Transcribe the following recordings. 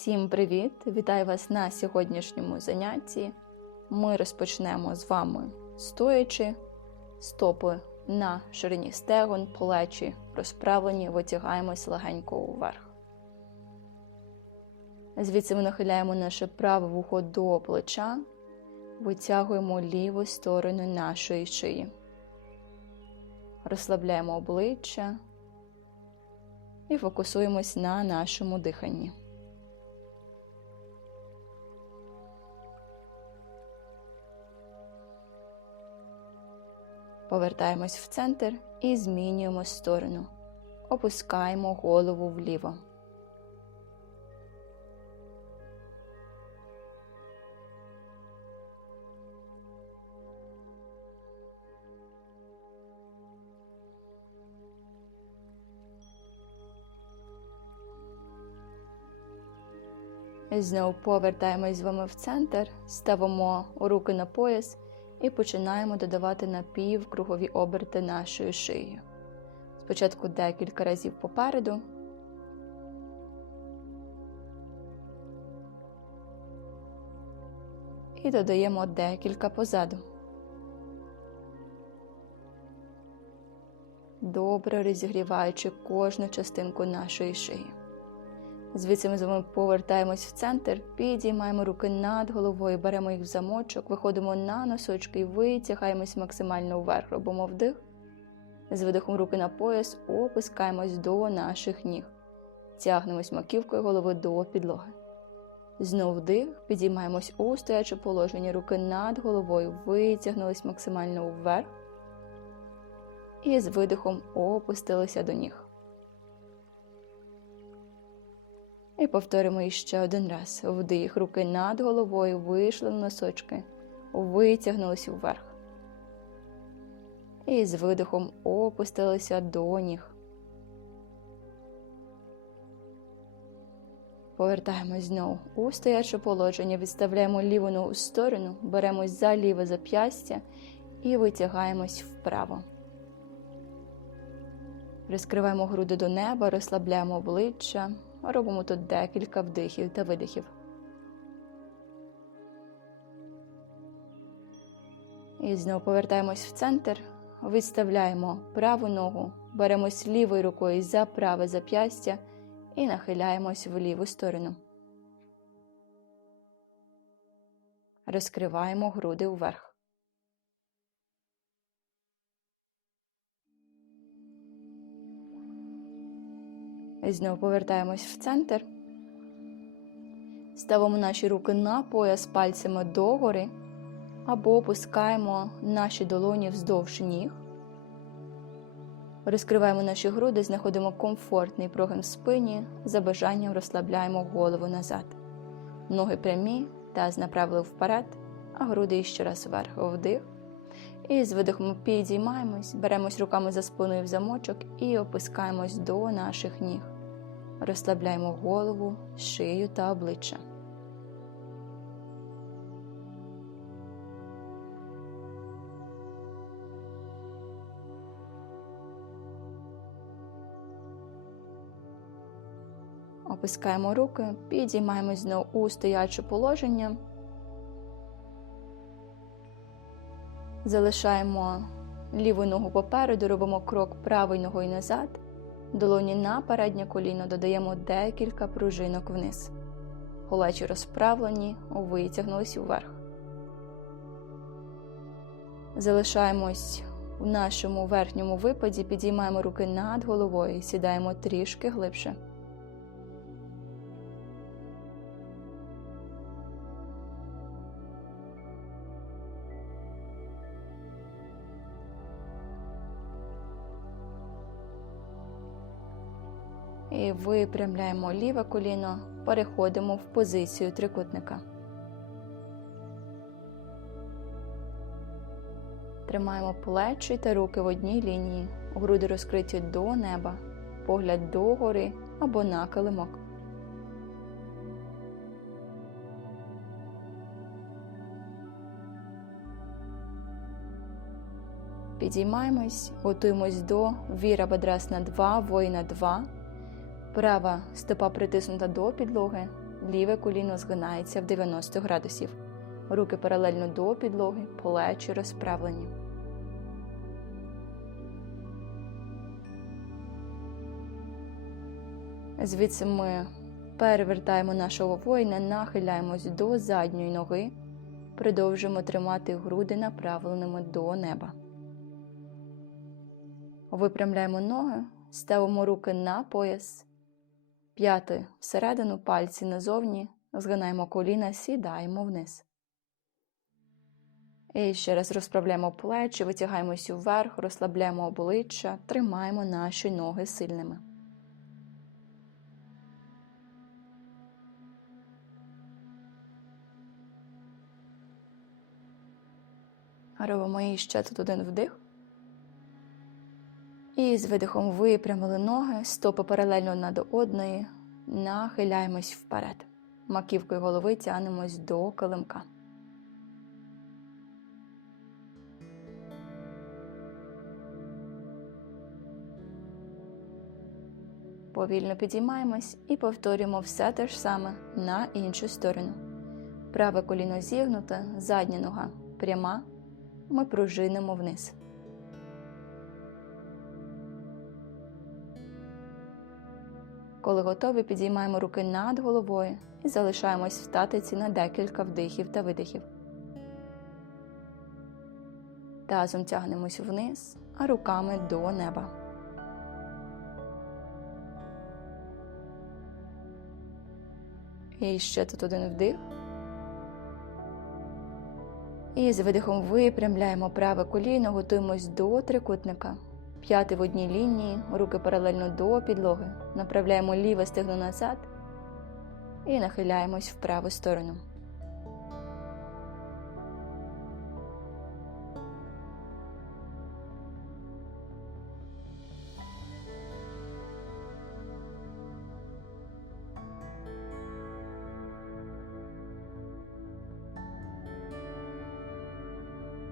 Всім привіт! Вітаю вас на сьогоднішньому занятті. Ми розпочнемо з вами стоячи, стопи на ширині стегон, плечі розправлені, витягаємось легенько вверх. Звідси ми нахиляємо наше праве вухо до плеча, витягуємо ліву сторону нашої шиї. Розслабляємо обличчя і фокусуємось на нашому диханні. Повертаємось в центр і змінюємо сторону. Опускаємо голову вліво. Знову повертаємось з вами в центр, ставимо руки на пояс і починаємо додавати напівкругові оберти нашою шиєю. Спочатку декілька разів попереду. І додаємо декілька позаду. Добре розігріваючи кожну частинку нашої шиї. Звідси ми з вами повертаємось в центр, підіймаємо руки над головою, беремо їх в замочок, виходимо на носочки і витягаємось максимально вверх. Робимо вдих. З видихом руки на пояс, опускаємось до наших ніг. Тягнемось маківкою голови до підлоги. Знов вдих, підіймаємось у стояче положення, руки над головою, витягнулись максимально вверх. І з видихом опустилися до ніг. І повторимо іще один раз. Вдих, руки над головою, вийшли в носочки, витягнулись вверх. І з видихом опустилися до ніг. Повертаємось знову у стояче положення, відставляємо ліву ногу в сторону, беремось за ліве зап'ястя і витягаємось вправо. Розкриваємо груди до неба, розслабляємо обличчя. Робимо тут декілька вдихів та видихів. І знову повертаємось в центр, відставляємо праву ногу, беремось лівою рукою за праве зап'ястя і нахиляємось в ліву сторону. Розкриваємо груди вверх. Знову повертаємось в центр. Ставимо наші руки на пояс пальцями догори або опускаємо наші долоні вздовж ніг. Розкриваємо наші груди, знаходимо комфортний прогин в спині, за бажанням розслабляємо голову назад. Ноги прямі, таз направили вперед, а груди ще раз вверх вдих. І з видихом підіймаємось, беремось руками за спиною в замочок і опускаємось до наших ніг. Розслабляємо голову, шию та обличчя. Опускаємо руки, підіймаємось знову у стояче положення. Залишаємо ліву ногу попереду, робимо крок правою ногою назад, долоні на переднє коліно додаємо декілька пружинок вниз. Плечі розправлені, витягнулись вверх. Залишаємось в нашому верхньому випаді, підіймаємо руки над головою, сідаємо трішки глибше. І випрямляємо ліве коліно, переходимо в позицію трикутника. Тримаємо плечі та руки в одній лінії, груди розкриті до неба, погляд догори або на килимок. Підіймаємось, готуємось до віра бедрас на 2, воїна 2. Права стопа притиснута до підлоги, ліве коліно згинається в 90 градусів. Руки паралельно до підлоги, плечі розправлені. Звідси ми перевертаємо нашого воїна, нахиляємось до задньої ноги, продовжуємо тримати груди направленими до неба. Випрямляємо ноги, ставимо руки на пояс, п'яти всередину, пальці назовні, згинаємо коліна, сідаємо вниз. І ще раз розправляємо плечі, витягаємось вверх, розслабляємо обличчя, тримаємо наші ноги сильними. Робимо і ще тут один вдих. І з видихом випрямили ноги, стопи паралельно одна до одної, нахиляємось вперед. Маківкою голови тянемось до килимка. Повільно підіймаємось і повторюємо все те ж саме на іншу сторону. Праве коліно зігнуте, задня нога пряма. Ми пружинимо вниз. Коли готові, підіймаємо руки над головою і залишаємось в татиці на декілька вдихів та видихів. Тазом тягнемось вниз, а руками до неба. І ще тут один вдих. І з видихом випрямляємо праве коліно, готуємось до трикутника. П'яти в одній лінії, руки паралельно до підлоги. Направляємо ліве стегно назад і нахиляємось в праву сторону.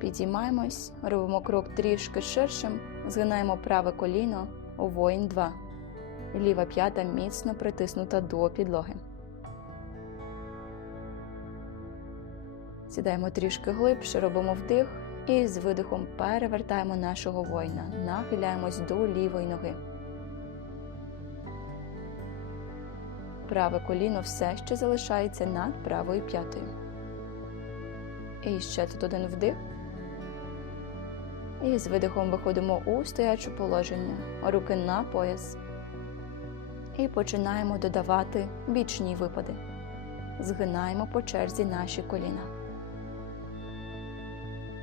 Підіймаємось, робимо крок трішки ширшим, згинаємо праве коліно у воїн 2. Ліва п'ята міцно притиснута до підлоги. Сідаємо трішки глибше, робимо вдих і з видихом перевертаємо нашого воїна, нахиляємось до лівої ноги. Праве коліно все ще залишається над правою п'ятою. І ще тут один вдих. І з видихом виходимо у стояче положення, руки на пояс. І починаємо додавати бічні випади. Згинаємо по черзі наші коліна.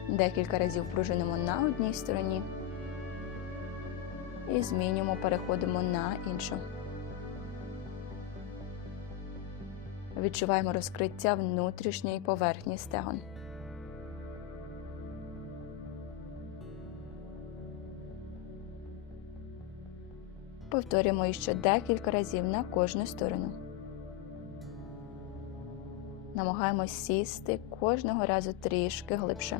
Декілька разів пружинимо на одній стороні і змінюємо, переходимо на іншу. Відчуваємо розкриття внутрішньої поверхні стегон. Повторюємо ще декілька разів на кожну сторону. Намагаємось сісти кожного разу трішки глибше.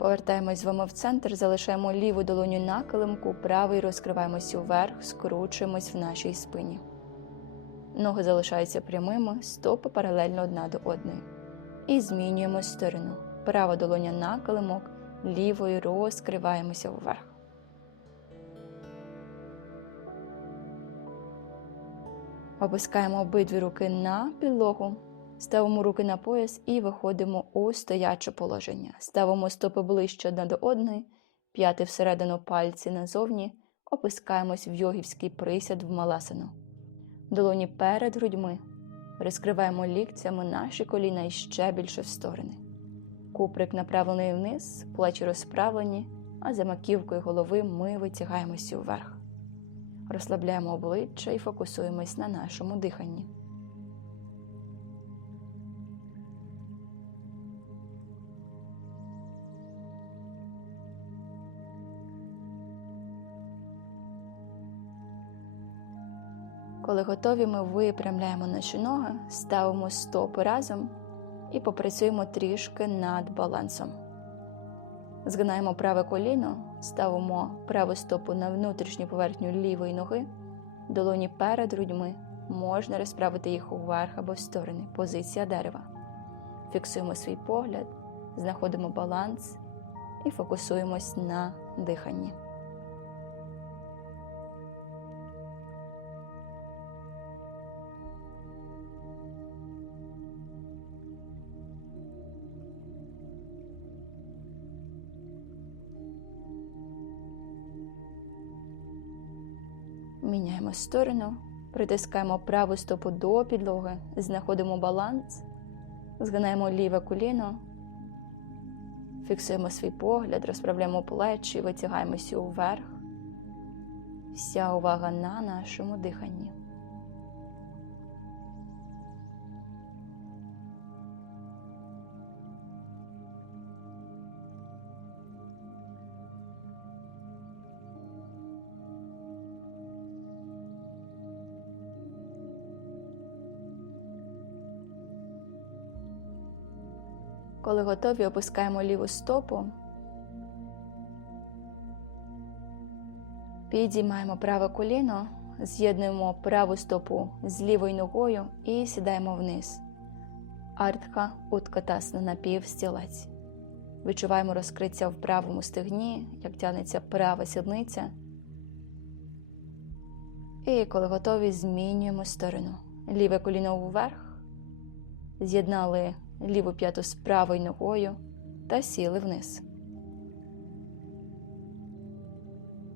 Повертаємось з вами в центр, залишаємо ліву долоню на килимку, правий розкриваємось вверх, скручуємось в нашій спині. Ноги залишаються прямими, стопи паралельно одна до одної. І змінюємо сторону. Права долоня на килимок, лівою розкриваємося вверх. Опускаємо обидві руки на підлогу. Ставимо руки на пояс і виходимо у стояче положення. Ставимо стопи ближче одна до одної, п'яти всередину пальці назовні, опускаємось в йогівський присяд в маласану. Долоні перед грудьми. Розкриваємо ліктями наші коліна і ще більше в сторони. Куприк направлений вниз, плечі розправлені, а за маківкою голови ми витягаємося вверх. Розслабляємо обличчя і фокусуємось на нашому диханні. Коли готові, ми випрямляємо наші ноги, ставимо стопи разом і попрацюємо трішки над балансом. Згинаємо праве коліно, ставимо праву стопу на внутрішню поверхню лівої ноги, долоні перед грудьми, можна розправити їх уверх або в сторони. Позиція дерева. Фіксуємо свій погляд, знаходимо баланс і фокусуємось на диханні. Міняємо сторону, притискаємо праву стопу до підлоги, знаходимо баланс, згинаємо ліве коліно, фіксуємо свій погляд, розправляємо плечі, витягаємося уверх. Вся увага на нашому диханні. Коли готові, опускаємо ліву стопу. Підіймаємо праве коліно, з'єднуємо праву стопу з лівою ногою і сідаємо вниз. Артха уткатасна напівстілець. Відчуваємо розкриття в правому стегні, як тягнеться права сідниця. І коли готові, змінюємо сторону. Ліве коліно вверх. З'єднали ліву п'яту з правою ногою та сіли вниз.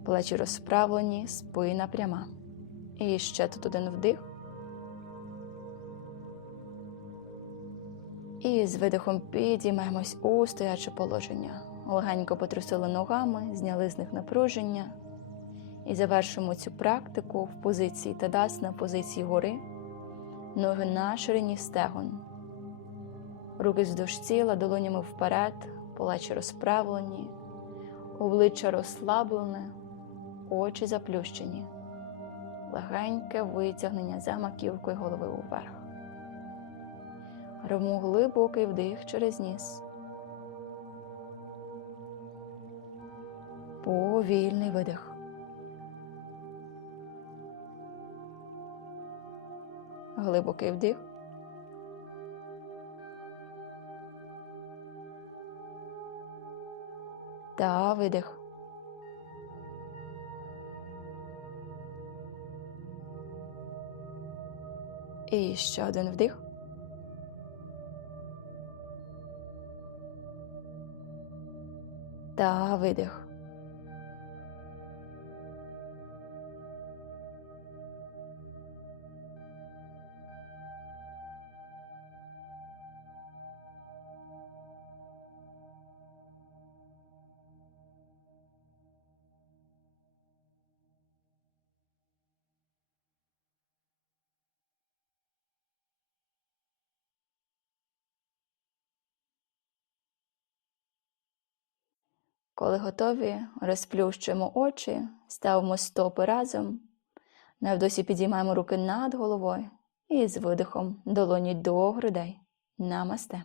Плечі розправлені, спина пряма. І ще тут один вдих. І з видихом підіймаємось у стояче положення. Легенько потрусили ногами, зняли з них напруження. І завершимо цю практику в позиції Тадасна, в позиції гори, ноги на ширині стегон. Руки вздовж тіла, долонями вперед, плечі розправлені, обличчя розслаблене, очі заплющені, легеньке витягнення за маківкою голови уверх. Робимо глибокий вдих через ніс. Повільний видих. Глибокий вдих. Та видих. І ще один вдих. Та видих. Коли готові, розплющуємо очі, ставимо стопи разом, навдосі підіймаємо руки над головою і з видихом долоні до грудей. Намасте.